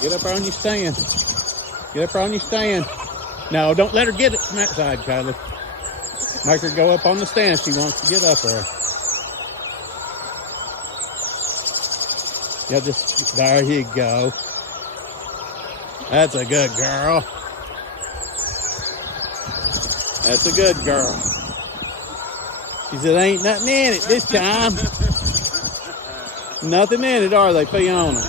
Get up there on your stand. Get up there on your stand. No, don't let her get it from that side, Kylie. Make her go up on the stand if she wants to get up there. Yeah, just, there you go. That's a good girl. That's a good girl. She said, ain't nothing in it this time. Nothing in it, are they, Fiona?